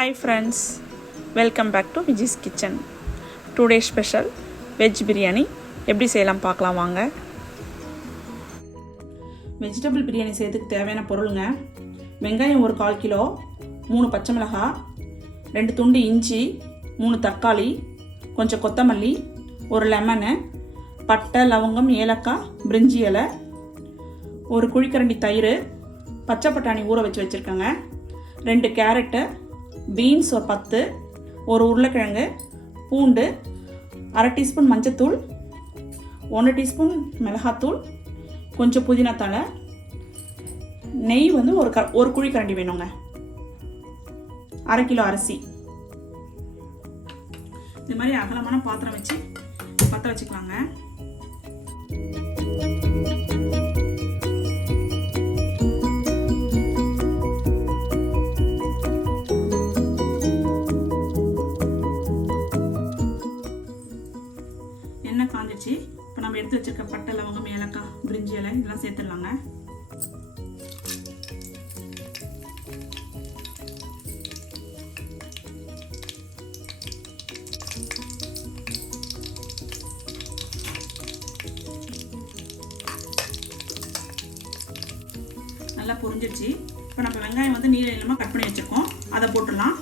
Hi friends, welcome back to Viji's Kitchen. Today's special Veg Biryani. எப்படி செய்யலாம் பார்க்கலாம் வாங்க. Vegetable Biryani செய்யறதுக்கு தேவையான பொருளுங்க. வெங்காயம் ஒரு 1/4 கிலோ, 3 பச்சை மிளகாய், 2 துண்டு இஞ்சி, 3 தக்காளி, கொஞ்சம் கொத்தமல்லி, ஒரு லெமன், பட்டை, லவங்கம், ஏலக்காய், பிரிஞ்சி இலை, ஒரு குழிக்கரண்டி தயிர், பச்சை பட்டாணி ஊற வச்சிருக்கேங்க, 2 கேரட்டு, பீன்ஸ் ஒரு 10, ஒரு உருளைக்கிழங்கு, பூண்டு, 1/2 டீஸ்பூன் மஞ்சத்தூள், 1 டீஸ்பூன் மிளகாத்தூள், கொஞ்சம் புதினா தழை, நெய் வந்து ஒரு குழிக்கரண்டி வேணுங்க, 1/2 கிலோ அரிசி. இந்த மாதிரி அகலமான பாத்திரம் வச்சு பற்ற வச்சுக்கலாங்க. எண்ணெய் காஞ்சிச்சு. இப்போ நம்ம எடுத்து வச்சிருக்க பட்டை, லவங்கம், ஏலக்காய், பிரிஞ்சி இலை இதெல்லாம் சேர்த்துடலாங்க. நல்லா பொரிஞ்சிடுச்சு. இப்போ நம்ம வெங்காயம் வந்து நீல நீளமாக கட் பண்ணி வச்சுருக்கோம், அதை போட்டுடலாம்.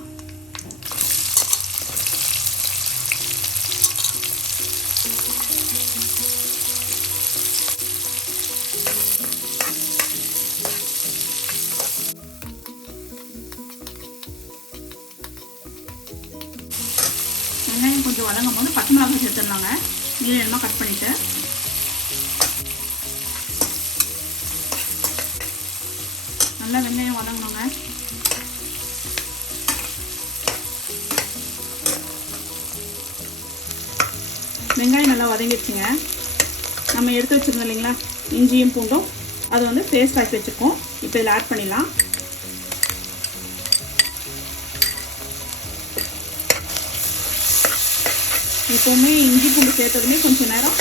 வெங்காயம் கொஞ்சம் வதங்கும் போது பச்சை மிளகாய் சேர்த்துடலாங்க, நீல நீளமாக கட் பண்ணிவிட்டு. நல்லா வெங்காயம் வதங்கணுங்க. வெங்காயம் நல்லா வதங்கிடுச்சுங்க. நம்ம எடுத்து வச்சுருந்தோம் இல்லைங்களா இஞ்சியும் பூண்டும், அது வந்து பேஸ்ட் ஆக்கி வச்சுருக்கோம். இப்போ இதில் ஆட் பண்ணிடலாம். எப்போவுமே இஞ்சி பூண்டு சேர்த்ததுமே கொஞ்சம் நேரம்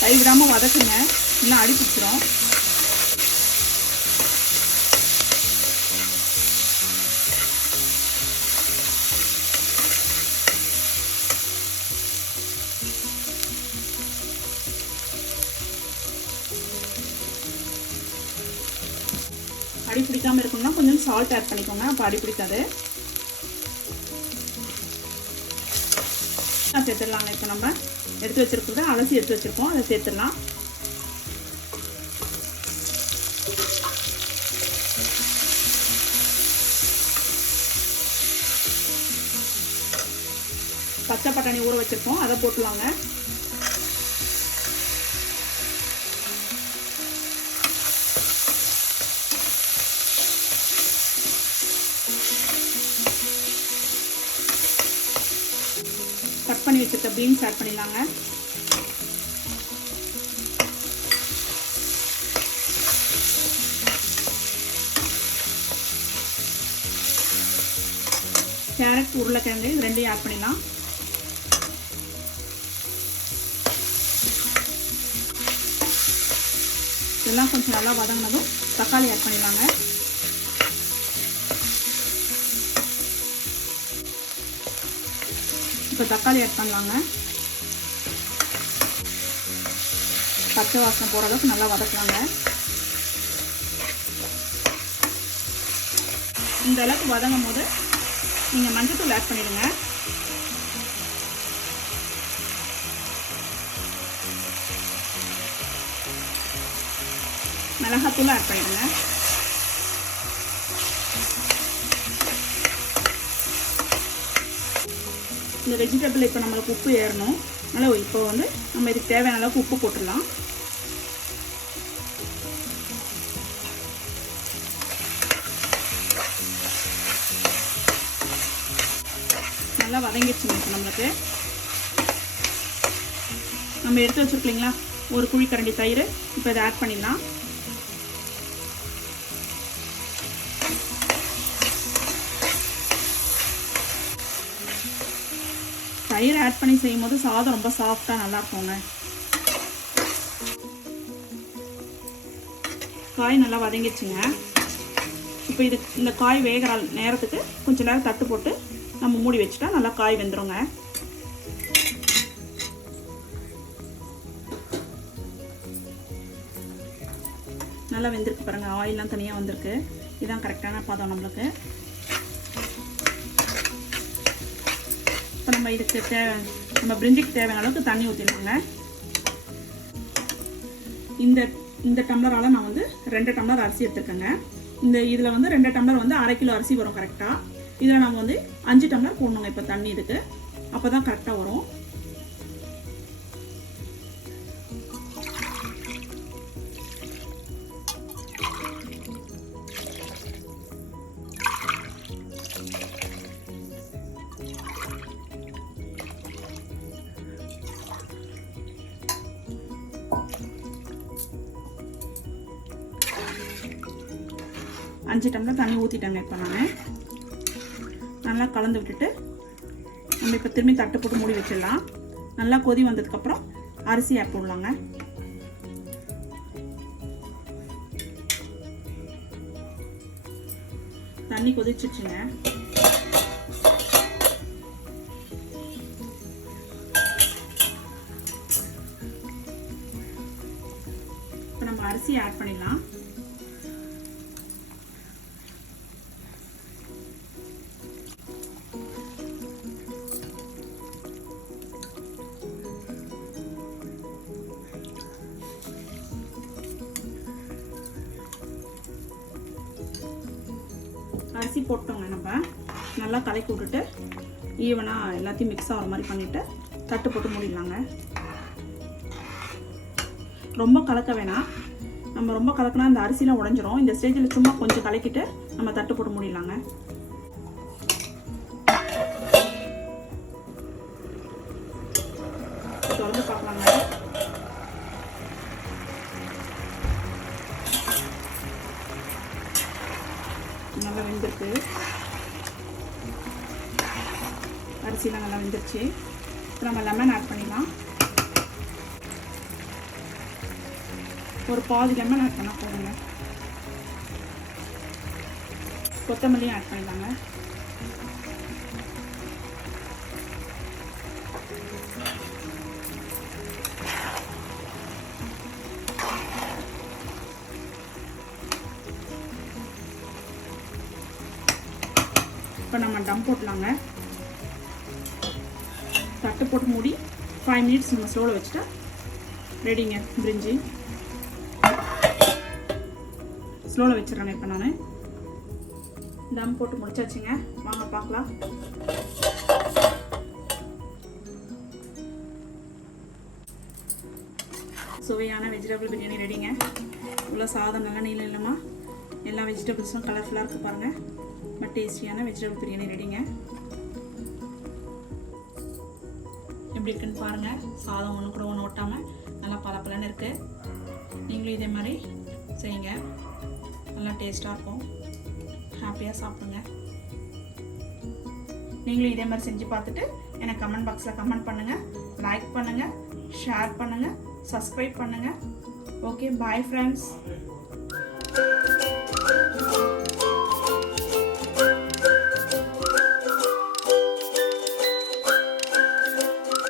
கைவிடாமல் வதக்குங்க, இன்னும் அடி பிடிச்சிரும். அடி பிடிக்காமல் இருக்கணும்னா கொஞ்சம் சால்ட் ஆட் பண்ணிக்கோங்க, அப்போ அடி பிடிக்காது. சேர்த்துடலாங்க. இப்போ நம்ம எடுத்து வச்சிருக்கிறத அலசி எடுத்து வச்சிருக்கோம், அதை சேர்த்துடலாம். பச்சை பட்டாணி ஊற வச்சிருக்கோம், அதை போட்டுலாங்க. கட் பண்ணி வச்சிருக்க பீன்ஸ் ஆட் பண்ணிடலாங்க. கேரட், உருளைக்கிழங்கு ரெண்டையும் ஆட் பண்ணிடலாம். இதெல்லாம் கொஞ்சம் நல்லா வதங்கினதும் தக்காளி ஆட் பண்ணிடலாங்க. இப்போ தக்காளி ஆட் பண்ணலாங்க. பச்சை வாசனை போகிற அளவுக்கு நல்லா வதக்கலாங்க. இந்த அளவுக்கு வதங்கும் போது நீங்கள் மஞ்சத்தூள் ஆட் பண்ணிடுங்க. மிளகாத்தூள் ஆட் பண்ணிடுங்க. இந்த வெஜிடபிள் இப்போ நம்மளுக்கு உப்பு ஏறணும், அதனால் இப்போ வந்து நம்ம இதுக்கு தேவையான அளவுக்கு உப்பு போட்டுடலாம். நல்லா வதங்கிடுச்சுங்க. இப்போ நம்மளுக்கு நம்ம எடுத்து வச்சுருக்கீங்களா ஒரு குழிக்கரண்டி தயிர், இப்போ இதை ஆட் பண்ணிடலாம். தயிர் ஆட் பண்ணி செய்யும் போது சாதம் ரொம்ப சாஃப்டாக நல்லா இருக்குங்க. காய் நல்லா வதங்கிடுச்சுங்க. இப்போ இந்த காய் வேகிற நேரத்துக்கு கொஞ்சம் நேரம் தட்டு போட்டு நம்ம மூடி வச்சுட்டா நல்லா காய் வெந்துருங்க. நல்லா வெந்திருக்கு பாருங்கள், ஆயிலெலாம் தனியாக வந்திருக்கு. இதுதான் கரெக்டான பதம் நம்மளுக்கு. இப்போ நம்ம இதுக்கு நம்ம பிரிஞ்சிக்கு தேவையான அளவுக்கு தண்ணி ஊற்றிடலாங்க. இந்த டம்ளரால் நான் வந்து 2 டம்ளர் அரிசி எடுத்துருக்கேங்க. இதில் வந்து 2 டம்ளர் வந்து 1/2 கிலோ அரிசி வரும் கரெக்டாக. இதில் நம்ம வந்து 5 டம்ளர் போடணுங்க இப்போ தண்ணி இதுக்கு. அப்போ தான் கரெக்டாக வரும். அஞ்சு டம்ளர் தண்ணி ஊற்றிட்டேங்க. இப்போ நான் நல்லா கலந்து விட்டுட்டு நம்ம இப்போ திரும்பி தட்டு போட்டு மூடி வச்சிடலாம். நல்லா கொதி வந்ததுக்கப்புறம் அரிசி ஆட் போடலாங்க. தண்ணி கொதிச்சிச்சுங்க. இப்போ நம்ம அரிசி ஆட் பண்ணிடலாம். அரிசி போட்டோங்க. நம்ம நல்லா கலக்கி விட்டுட்டு ஈவனாக எல்லாத்தையும் மிக்ஸ் ஆகிற மாதிரி பண்ணிவிட்டு தட்டு போட்டு மூடிடலாங்க. ரொம்ப கலக்க வேணாம். நம்ம ரொம்ப கலக்கினா இந்த அரிசிலாம் உடஞ்சிரும். இந்த ஸ்டேஜில் சும்மா கொஞ்சம் கலக்கிட்டு நம்ம தட்டு போட்டு மூடிடலாங்க. தொடர்ந்து பார்க்கலாங்க. நல்லா வெந்திருக்கு. அரிசிலாம் நல்லா வெந்துருச்சு. இப்போ நம்ம லெமன் ஆட் பண்ணிடலாம். ஒரு பாதி லெமன் ஆட் பண்ணால் போதுங்க. கொத்தமல்லியும் ஆட் பண்ணிடலாங்க. இப்போ நம்ம டம் போட்டலாங்க. தட்டு போட்டு மூடி 5 மினிட்ஸ் நம்ம ஸ்லோவில் வச்சுட்டா ரெடிங்க பிரிஞ்சி. ஸ்லோவில் வச்சிடறேங்க. இப்போ நான் டம் போட்டு முடிச்சாச்சுங்க. வாங்க பார்க்கலாம். சுவையான வெஜிடபிள் பிரியாணி ரெடிங்க. இவ்வளோ சாதம் நல்லா நீளமாக எல்லா வெஜிடபிள்ஸும் கலர்ஃபுல்லாக இருக்குது பாருங்கள். பட் டேஸ்டியான வெஜிடபிள் பிரியாணி ரெடிங்க. எப்படி இருக்குன்னு பாருங்கள். சாதம் ஒன்று கூட ஒன்று ஒட்டாமல் நல்லா பலப்பலன்னு இருக்குது. நீங்களும் இதே மாதிரி செய்யுங்க. நல்லா டேஸ்ட்டாக இருக்கும். ஹாப்பியாக சாப்பிடுங்க. நீங்களும் இதே மாதிரி செஞ்சு பார்த்துட்டு எனக்கு கமெண்ட் பாக்ஸில் கமெண்ட் பண்ணுங்கள், லைக் பண்ணுங்கள், ஷேர் பண்ணுங்கள், சப்ஸ்கிரைப் பண்ணுங்கள். Okay, bye friends.